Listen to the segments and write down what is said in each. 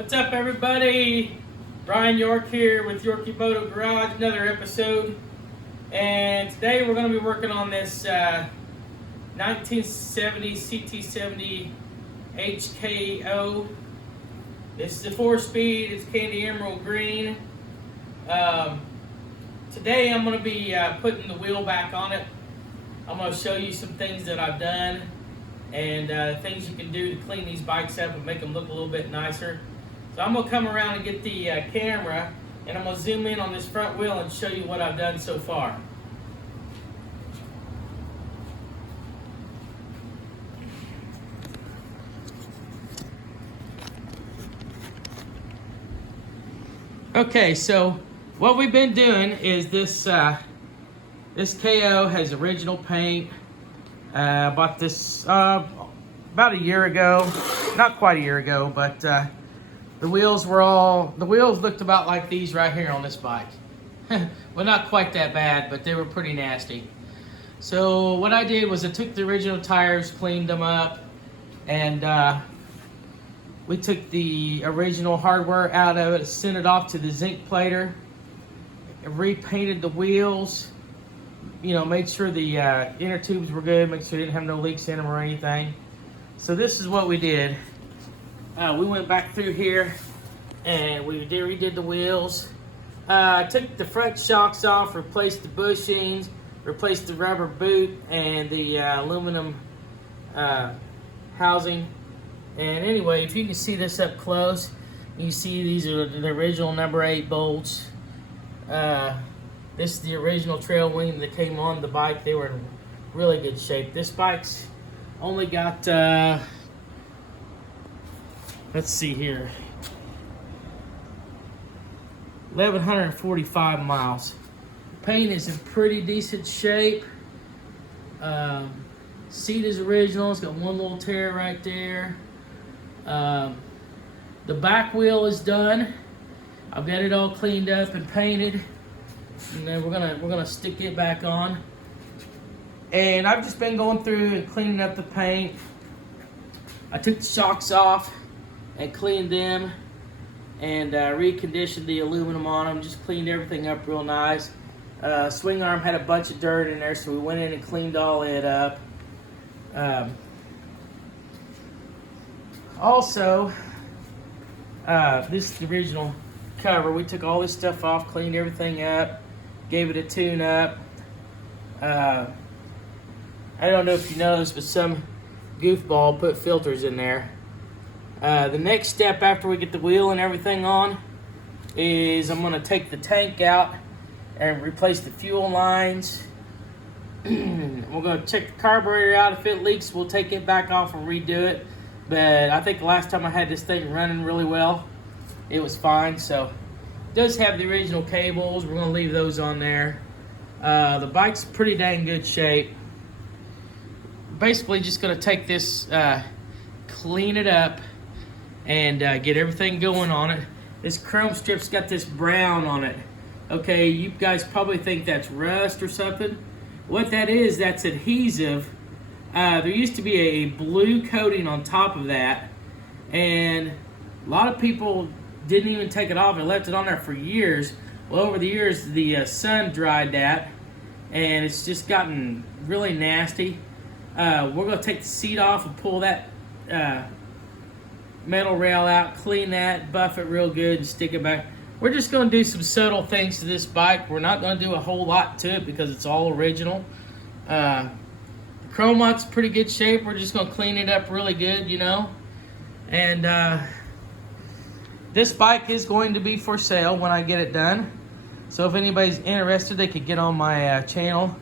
What's up, everybody? Brian York here with Yorkie Moto Garage, another episode. And today we're going to be working on this 1970 Ct70 HKO. This is a 4-speed, it's candy emerald green. Today I'm going to be putting the wheel back on it. I'm going to show you some things that I've done and things you can do to clean these bikes up and make them look a little bit nicer. So I'm going to come around and get the camera, and I'm going to zoom in on this front wheel and show you what I've done so far. Okay, so what we've been doing is this KO has original paint. I bought this about a year ago, not quite a year ago, but the wheels looked about like these right here on this bike. Well, not quite that bad, but they were pretty nasty. So what I did was I took the original tires, cleaned them up, and we took the original hardware out of it, sent it off to the zinc plater, repainted the wheels, you know, made sure the inner tubes were good, make sure they didn't have no leaks in them or anything. So this is what we did. We went back through here and we redid the wheels. Took the front shocks off, replaced the bushings, replaced the rubber boot and the aluminum housing. And anyway, if you can see this up close, you see these are the original number 8 bolts. This is the original trail wing that came on the bike. They were in really good shape. This bike's only got, let's see here, 1,145 miles. Paint is in pretty decent shape. Seat is original. It's got one little tear right there. The back wheel is done. I've got it all cleaned up and painted. And then we're gonna stick it back on. And I've just been going through and cleaning up the paint. I took the shocks off and cleaned them and reconditioned the aluminum on them. Just cleaned everything up real nice. Swing arm had a bunch of dirt in there, so we went in and cleaned all it up. Also, this is the original cover. We took all this stuff off, cleaned everything up, gave it a tune up. I don't know if you noticed, but some goofball put filters in there. The next step after we get the wheel and everything on is I'm going to take the tank out and replace the fuel lines. We're going to check the carburetor out. If it leaks, we'll take it back off and redo it. But I think the last time I had this thing running really well, it was fine. So it does have the original cables. We're going to leave those on there. The bike's pretty dang good shape. Basically just going to take this, clean it up, and get everything going on it. This chrome strip's got this brown on it. Okay, you guys probably think that's rust or something. What that is, that's adhesive. There used to be a blue coating on top of that, and a lot of people didn't even take it off and left it on there for years. Well, over the years, the sun dried that, and it's just gotten really nasty. We're going to take the seat off and pull that metal rail out, clean that, buff it real good, and stick it back. We're just going to do some subtle things to this bike. We're not going to do a whole lot to it because it's all original. The chrome lock's pretty good shape. We're just going to clean it up really good, you know. And this bike is going to be for sale when I get it done. So if anybody's interested, they could get on my channel,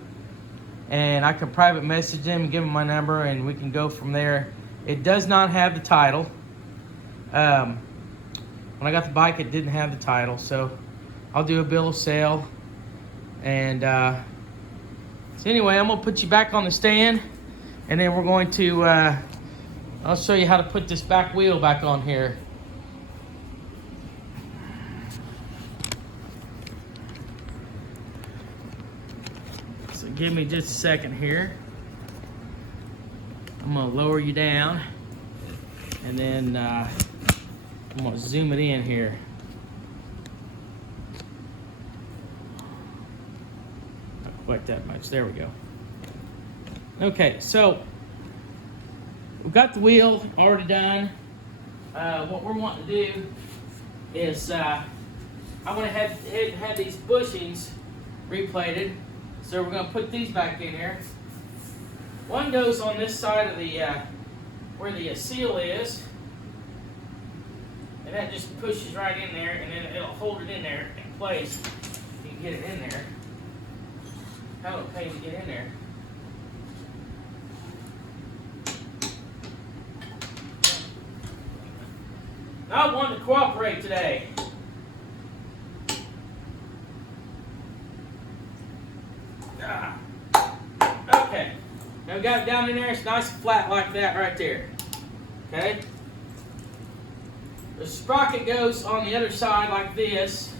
and I can private message them and give them my number, and we can go from there. It does not have the title. When I got the bike, it didn't have the title, so I'll do a bill of sale. And so anyway, I'm gonna put you back on the stand, and then we're going to I'll show you how to put this back wheel back on here. So give me just a second here. I'm gonna lower you down, and then I'm gonna zoom it in here. Not quite that much. There we go. Okay, so we've got the wheel already done. What we're wanting to do is I want to have these bushings replated. So we're going to put these back in here. One goes on this side of the where the seal is, and that just pushes right in there, and then it'll hold it in there in place. You can get it in there. How it'll pay to get in there. Not wanting to cooperate today. Okay. Now we got it down in there. It's nice and flat like that right there. Okay. The sprocket goes on the other side like this.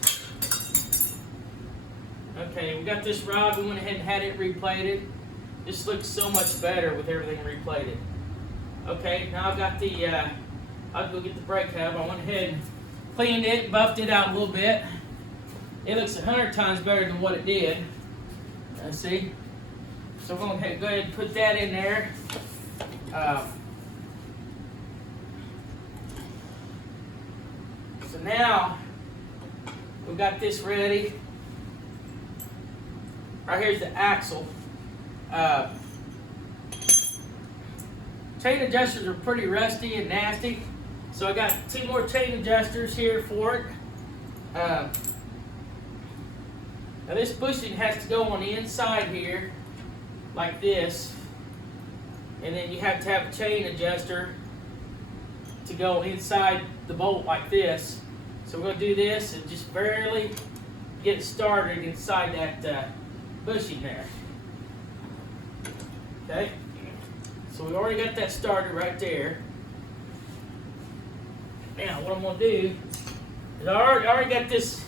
Okay, we got this rod. We went ahead and had it replated. This looks so much better with everything replated. Okay, now I've got the, I'll go get the brake hub. I went ahead and cleaned it, buffed it out a little bit. It looks 100 times better than what it did. See? So we're going to go ahead and put that in there. So now we've got this ready. Right here's the axle. Chain adjusters are pretty rusty and nasty, so I got 2 more chain adjusters here for it. Now this bushing has to go on the inside here, like this, and then you have to have a chain adjuster to go inside the bolt like this. So we're going to do this and just barely get it started inside that bushing there. Okay, so we already got that started right there. Now what I'm going to do is I already got this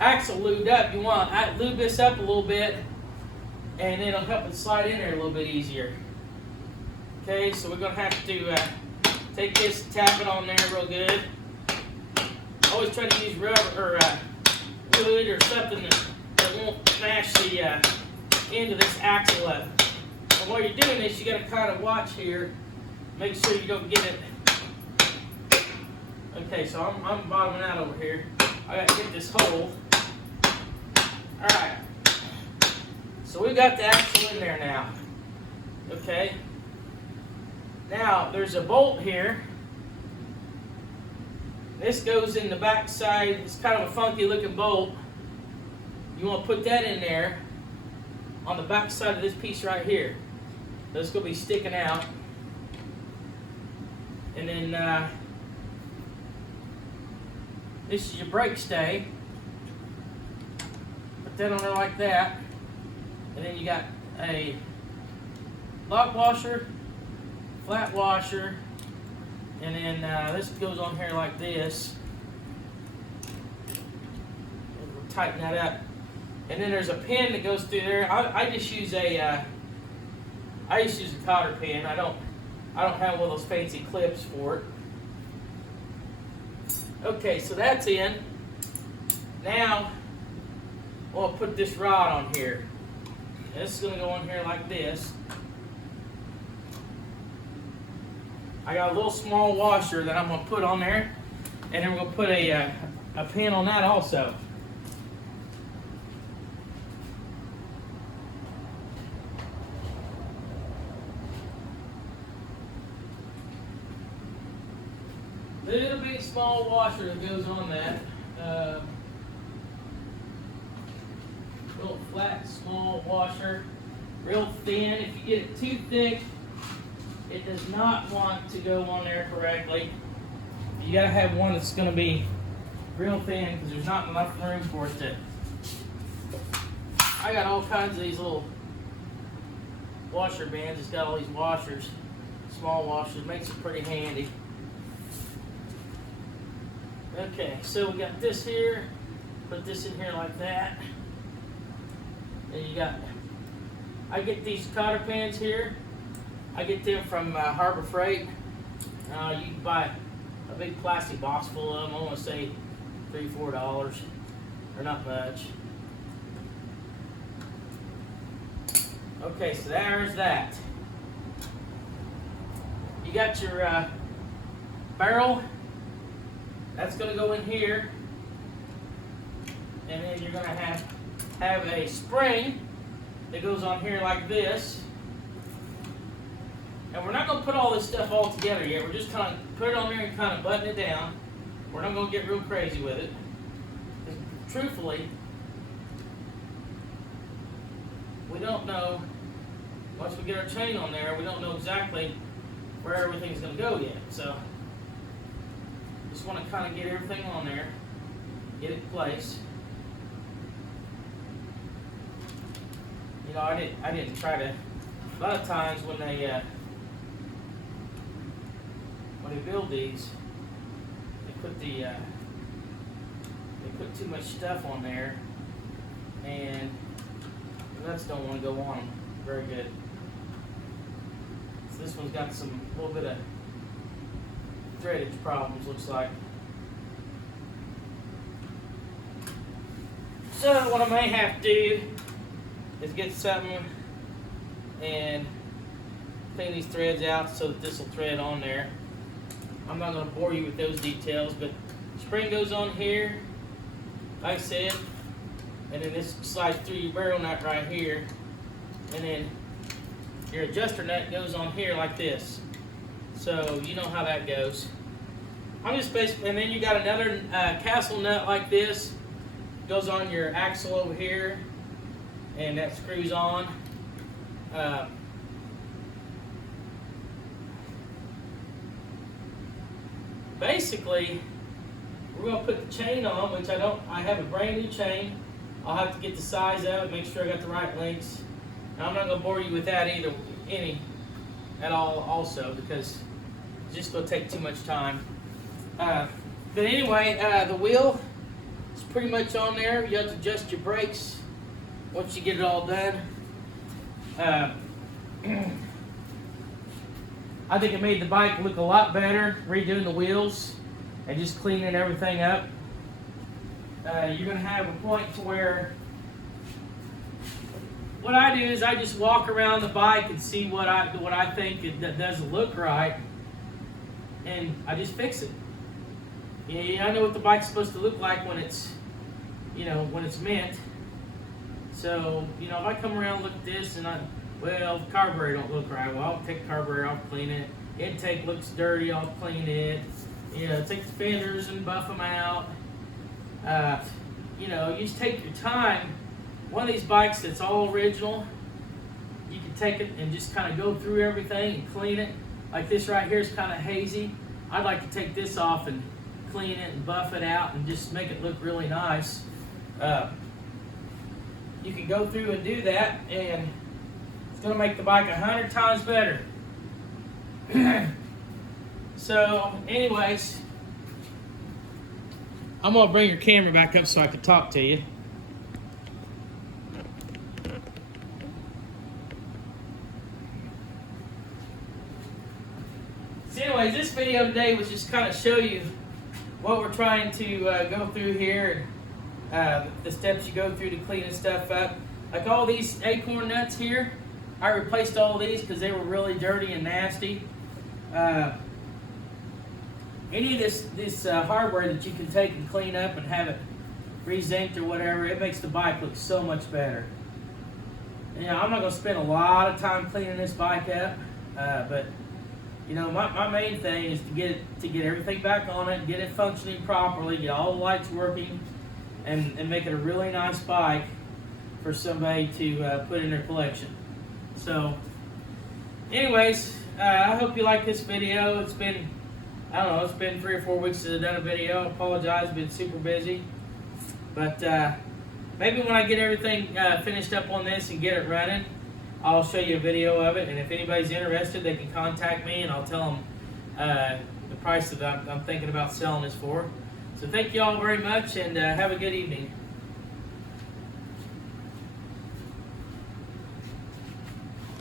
axle lubed up. You want to lube this up a little bit, and it'll help it slide in there a little bit easier. Okay, so we're going to have to take this and tap it on there real good. Always try to use rubber or wood or something that won't smash the end of this axle up. And while you're doing this, you got to kind of watch here, make sure you don't get it. Okay, so I'm bottoming out over here. I got to get this hole. All right. So we've got the axle in there now. Okay. Now there's a bolt here. This goes in the back side. It's kind of a funky looking bolt. You want to put that in there on the back side of this piece right here. That's going to be sticking out. And then this is your brake stay. Put that on there like that. And then you got a lock washer, flat washer, and then this goes on here like this. And we'll tighten that up. And then there's a pin that goes through there. I just use a cotter pin. I don't have one of those fancy clips for it. Okay, so that's in. Now we'll put this rod on here. This is going to go on here like this. I got a little small washer that I'm going to put on there, and then we're going to put a pin on that also. Little bit small washer that goes on that. Little flat, small washer, real thin. If you get it too thick, it does not want to go on there correctly. You gotta have one that's gonna be real thin because there's not enough room for it to. I got all kinds of these little washer bands. It's got all these washers, small washers. Makes it pretty handy. Okay, so we got this here. Put this in here like that. Then you got, I get these cotter pins here. I get them from Harbor Freight. You can buy a big plastic box full of them. I want to say $3, $4, or not much. Okay, so there's that. You got your barrel. That's going to go in here, and then you're going to have a spring that goes on here like this. And we're not going to put all this stuff all together yet. We're just kind of put it on there and kind of button it down. We're not going to get real crazy with it. Truthfully, we don't know, once we get our chain on there, we don't know exactly where everything's going to go yet. So, just want to kind of get everything on there, get it in place. You know, I didn't try to, a lot of times when they build these, they put too much stuff on there, and the nuts don't want to go on them very good. So this one's got a little bit of threadage problems, looks like. So what I may have to do is get something and clean these threads out so that this will thread on there. I'm not going to bore you with those details, but spring goes on here, like I said, and then this slides through your barrel nut right here, and then your adjuster nut goes on here like this. So you know how that goes. I'm just basically, and then you got another castle nut like this, goes on your axle over here, and that screws on. Basically, we're going to put the chain on, which I have a brand new chain. I'll have to get the size of it, make sure I got the right lengths. And I'm not going to bore you with that at all also, because it's just going to take too much time. But anyway, the wheel is pretty much on there. You have to adjust your brakes once you get it all done. I think it made the bike look a lot better, redoing the wheels and just cleaning everything up. You're going to have a point to where, what I do is I just walk around the bike and see what I think that doesn't look right, and I just fix it. I know what the bike's supposed to look like when it's, when it's mint. So, if I come around and look at this and well, the carburetor don't look right. Well, I'll take the carburetor, I'll clean it. Intake looks dirty, I'll clean it. Take the fenders and buff them out. You just take your time. One of these bikes that's all original, you can take it and just kind of go through everything and clean it. Like this right here is kind of hazy. I'd like to take this off and clean it and buff it out and just make it look really nice. You can go through and do that, and it's going to make the bike 100 times better. So, anyways, I'm going to bring your camera back up so I can talk to you. So anyways, this video today was just kind of show you what we're trying to go through here, and the steps you go through to cleaning stuff up. Like all these acorn nuts here, I replaced all these because they were really dirty and nasty. Any of this hardware that you can take and clean up and have it re-zinced or whatever, it makes the bike look so much better. I'm not going to spend a lot of time cleaning this bike up, but my main thing is to get everything back on it, get it functioning properly, get all the lights working, and make it a really nice bike for somebody to put in their collection. So, anyways, I hope you like this video. It's been, it's been 3 or 4 weeks since I've done a video. I apologize, I've been super busy. But maybe when I get everything finished up on this and get it running, I'll show you a video of it. And if anybody's interested, they can contact me and I'll tell them the price that I'm thinking about selling this for. So thank you all very much, and have a good evening.